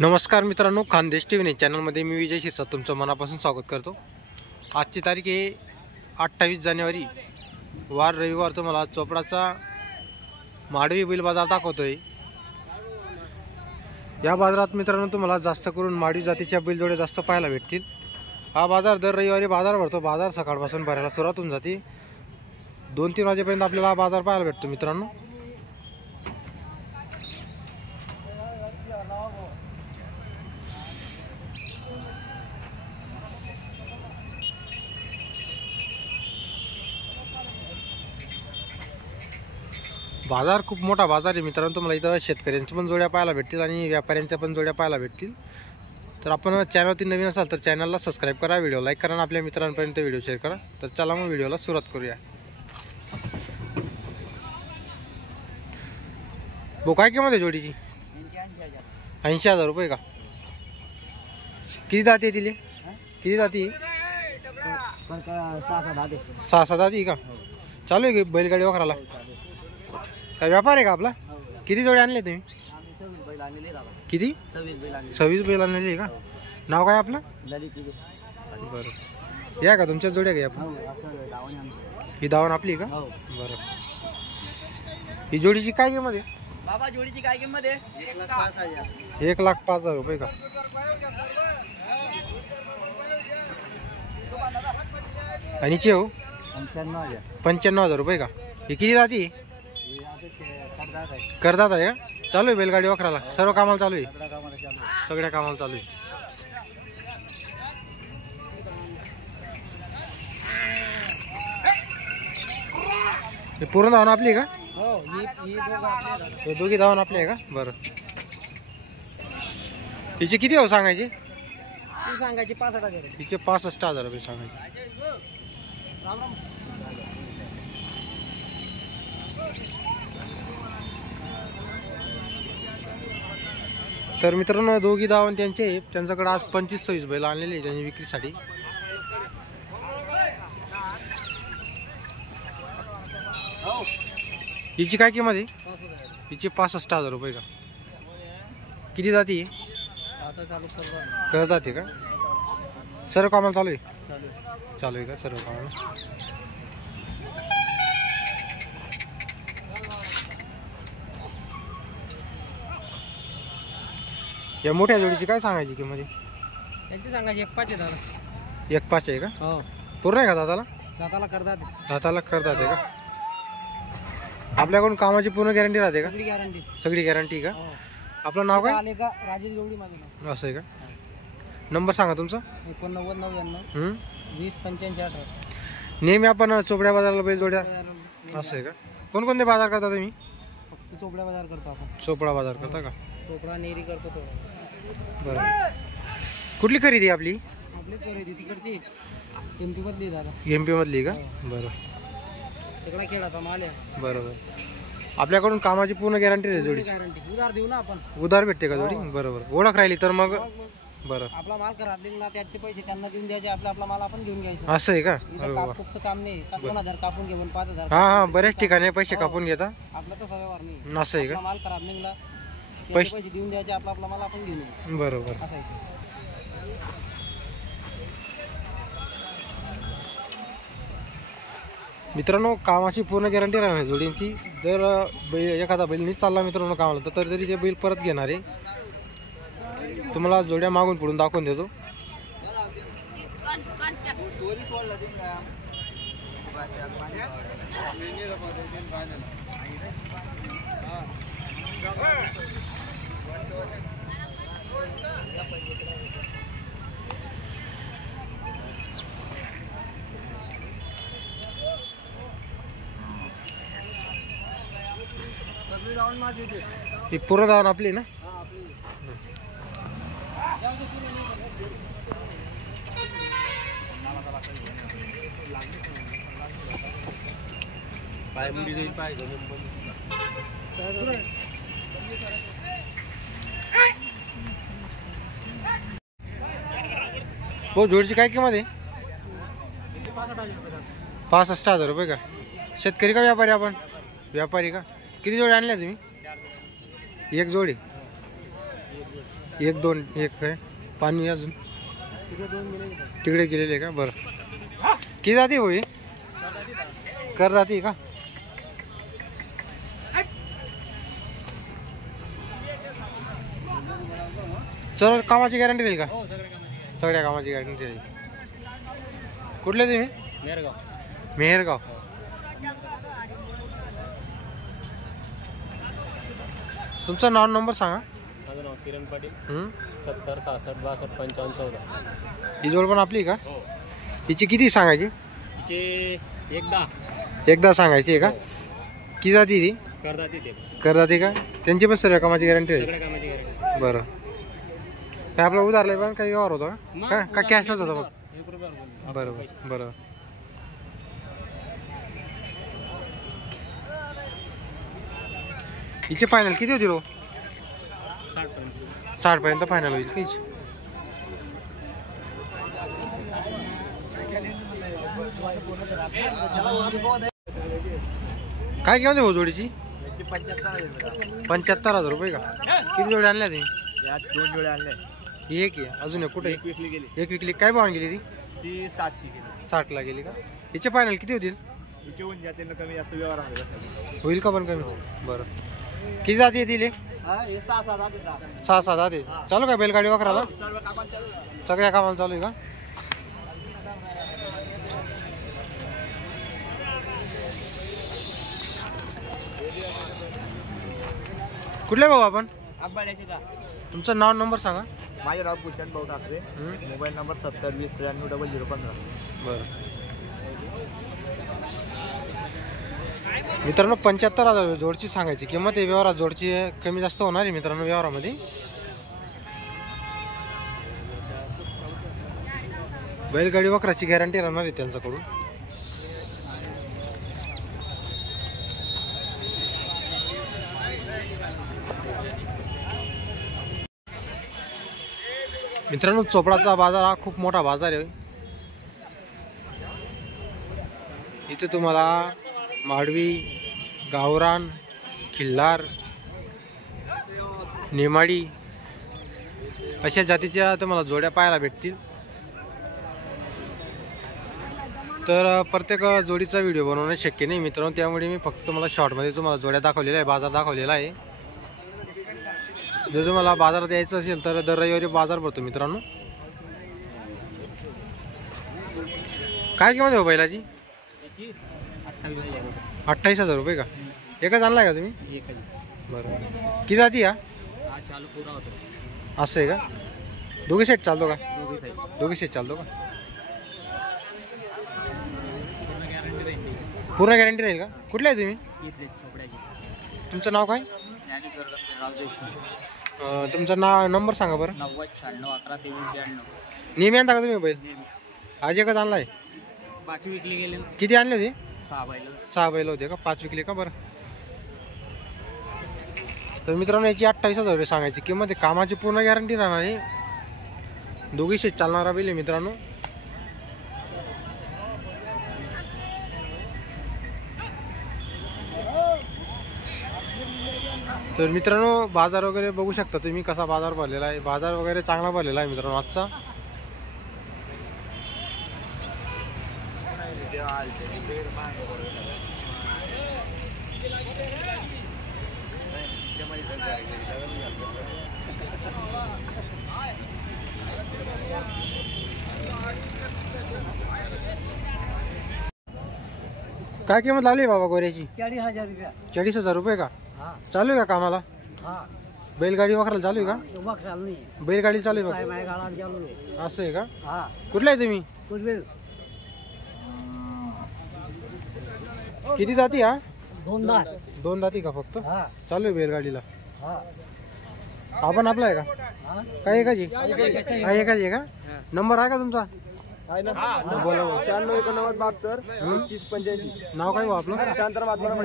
नमस्कार मित्रांनो, खानदेश टीव्ही चॅनलमध्ये मी विजय शिरसाट तुमचं मनापासून स्वागत करतो। आजची तारीख आहे 28 जानेवारी, वार रविवार। तुम्हाला चोपडाचा माडवी बैल बाजार दाखवतोय। या बाजारात मित्रांनो तुम्हाला जास्त करून माडवी जातीच्या बैलजोड्या जास्त पाहायला भेटतील। हा बाजार दर रविवारी बाजार भरतो। बाजार सकाळपासून भरायला सुरुवात होऊन जाते। 2-3 वाजेपर्यंत आपल्याला हा बाजार पाहायला भेटतो मित्रांनो। बाजार खूप मोठा बाजार आहे मित्रांनो। तुम्हाला इथं शेतकऱ्यांच्या पण जोड्या पाहायला भेटतील आणि व्यापाऱ्यांच्या पण जोड्या पाहायला भेटतील। तर आपण चॅनलवरती नवीन असाल तर चॅनलला सबस्क्राइब करा, व्हिडिओ लाईक करा आणि आपल्या मित्रांपर्यंत व्हिडिओ शेअर करा। तर चला मग व्हिडिओला सुरुवात करूया। भाऊ काय किंमत आहे जोडीची? 80,000 रुपये का? किती दाती आहे तिले? किती दाती? 6-7 दाती का? चालू आहे की बैलगाडी वखराला? काय व्यापार आहे का आपला? किती जोडे आणले तुम्ही? किती? 26 बैल आणलेली का? नाव काय आपलं? बरं, या का तुमच्या जोड्या घ्या आपण? ही दावण आपली का? बरं, ही जोडीची काय किंमत आहे बाबा? जोडीची काय किंमत आहे? 1,05,000 रुपये का? आणि चे हो 95,000 रुपये का? ही किती जाती? करदात आहे का? चालू आहे बैलगाडी वखराला? सर्व कामाला चालू आहे? सगळ्या कामाला चालू आहे। हे पूर्ण धावण आपली आहे का? हे दोघी धावण आपली आहे का? बरं, हिचे किती हो सांगायचे? ती सांगायची 65,000। हिचे 65,000 रुपये सांगायचे। तर मित्रांनो दोघी धावण त्यांच्याकडे आज 25-26 बैल आणलेले त्यांनी विक्रीसाठी। हिची काय किंमत आहे? हिची 65,000 रुपये का? किती जाती आहे? करतात आहे का? सर्व कामाला चालू आहे? चालू आहे का सर्व कामाला? या मोठ्या जोडीची काय सांगायची किंमत? त्यांची सांगायची 1,500 आहे दादा। 1,500 आहे का? हो, पूर्ण आहे का दादाला? दादाला करतात। दादाला करतात आहे का? आपल्याकडून कामाची पूर्ण गॅरंटी राहते का? सगळी गॅरंटी। सगळी गॅरंटी का? हो। आपलं नाव काय? आले का? राजेश गवडी माझं नाव। असं आहे का? नंबर सांगा तुमचा। 8999 20 85 18। नेहमी आपण चोपड्या बाजाराला बैल जोड्या? असं आहे का? कोणकोणते बाजार करता तुम्ही? फक्त चोपडा बाजार करतो आपण। चोपडा बाजार करता का? चोपडा नेरी करतो तो। बरं, कुठली खरेदी आपली? आपली खरेदी तिकडची एमपी मधली दादा। MP मधली का? बरं, सगळा खेळाचा माल आहे। बरोबर, आपल्याकडून कामाची पूर्ण गॅरंटी आहे जोडी? गॅरंटी। उधार देऊ ना आपण? उधार भेटते का जोडी? बरोबर, ओळख राहिली तर मग? बरं, आपला माल खराब ना त्याचे पैसे त्यांना देऊन द्यायचे, आपला माल आपण घेऊन घ्यायचा। असं आहे का? खूपचं काम नाही का? 2,000 कापून घेऊन 5,000। हा, बऱ्याच ठिकाणी पैसे कापून घेता। आपला तसा व्यवहार नाही। असं आहे का? माल खराब निघला पैसे देऊन द्यायचे, आपला माल आपण घेऊन घ्यायचा। बरोबर, असं आहे। मित्रांनो कामाची पूर्ण गॅरंटी राहणार जोडींची। जर बैल एखादा बैल नाही चालला मित्रांनो कामाला तर तरी ते बैल परत घेणार आहे। तुम्हाला जोड्या मागून पुढून दाखवून देतो। ही पूर्ण धावण आपली ना? भाऊ जोडीची काय किंमत आहे? 65,000 रुपये का? शेतकरी का व्यापारी? आपण व्यापारी का? किती जोडी आणल्या तुम्ही? एक जोडी एक दोन एक काय पाणी अजून तिकडे 2 गेले. तिकडे गेलेले का? बरं किती जाती होई कर जाती का? सर कामाची गॅरंटी राहील का? हो सगळ्या कामाची. सगळ्या कामाची गॅरंटी राहील. कुठले तुम्ही? मेरगाव. मेहरगाव. तुमचं नाव नंबर सांगा. माझं नाव किरण पाटील. 70 66 62 55 14. ही जोड पण आपली का? हो. हिची किती सांगायची? तिचे एकदा एकदा सांगायची आहे का? किती जाती ती? करतात ते कर जाते का? त्यांची पण सर्व कामाची गॅरंटी राहील. सगळ्या कामाची गॅरंटी. बरं काय आपलं उधारलं पण काही व्यवहार होता का? का कॅशच होता बघ? 1 रुपयावर बोलतो. बरोबर बरं. हिचे फायनल किती होती रो? 60 पर्यंत. 60 पर्यंत फायनल होईल काहीच. काय किंमत आहे भाऊ जोडीची? 75,000 रुपये का? किती जोडी आणल्या तुम्ही? 2 जोड्या आणल्या. एक आहे अजून एक कुठे? विकली गेली. एक विकली. काय भाव गेली ती? ती 60 ची गेली. 60 ला गेली का? हिचे फायनल किती होतील? विकून जाते ना कमी जास्त व्यवहार होईल का पण कमी? बरं किती जाती येतील? हे 6 सहा जाते. चालू का बैलगाडी वखराला? सर्व कामात चालू. सगळ्या कामाला चालू आहे का? कुठले भाऊ आपण? आंबाड्याची का? तुमचं नाव नंबर सांगा. माझे नाव भूषण भाऊ ठाकरे. Mobile number 70 20 93 0015. बरं मित्रांनो 75,000 जोडची सांगायची किंमत आहे. व्यवहारात जोडची कमी जास्त होणार आहे मित्रांनो व्यवहारामध्ये. बैलगाडी वखराची गॅरंटी राहणार आहे त्यांच्याकडून. मित्रांनो चोपडाचा बाजार हा खूप मोठा बाजार आहे. इथे तुम्हाला माडवी, गावरान, खिल्लार, नेमाडी अशा जातीच्या तुम्हाला जोड्या पाहायला भेटतील. तर प्रत्येक जोडीचा व्हिडिओ बनवणं शक्य नाही मित्रांनो, त्यामुळे मी फक्त तुम्हाला शॉर्टमध्ये तुम्हाला जोड्या दाखवलेल्या आहे, बाजार दाखवलेला आहे. जर तुम्हाला बाजारात यायचं असेल तर दर रविवारी बाजार भरतो मित्रांनो. काय किंमत आहे बैलाची? 28,000 रुपये का? एकच आणलाय का तुम्ही? बरं किती जाती या? असं आहे का? दोघे सेट चालतो का? दोघे सेट चालतो का? पूर्ण गॅरंटी राहील का? कुठले आहे तुम्ही? तुमचं नाव काय? तुमचा नंबर सांगा बरं. 90 96 11 23 92. नेहमी आणता का तुम्ही बैल? आज एकच आणलाय? बाकी विकली गेले. किती आणले होते? 6 बैल. 6 बैल होते का? 5 विकले का? बरं तर मित्रांनो याची 28,000 रुपये सांगायची किंमत आहे. कामाची पूर्ण गॅरंटी राहणार आहे. दोघी शेत चालणारा बैल आहे मित्रांनो. तर मित्रांनो बाजार वगैरे बघू शकता तुम्ही कसा बाजार भरलेला आहे. बाजार वगैरे चांगला भरलेला आहे मित्रांनो आजचा. काय किंमत लागली बाबा गोऱ्याची? 40,000 रुपये. 40,000 रुपये का? चालू आहे का कामाला? बैलगाडी वखराला चालू आहे का? बैलगाडी चालू आहे बघ. असं आहे का? कुठला आहे तुम्ही? किती जाती हा? 2 जाती का फक्त? चालू आहे बैलगाडीला. आपण आपला आहे का? काय एकाची? हा एकाची आहे का? नंबर आहे का तुमचा? बोला 96 89 72 30 85. नाव काय हो आपलं? शांताराम आत्माराम.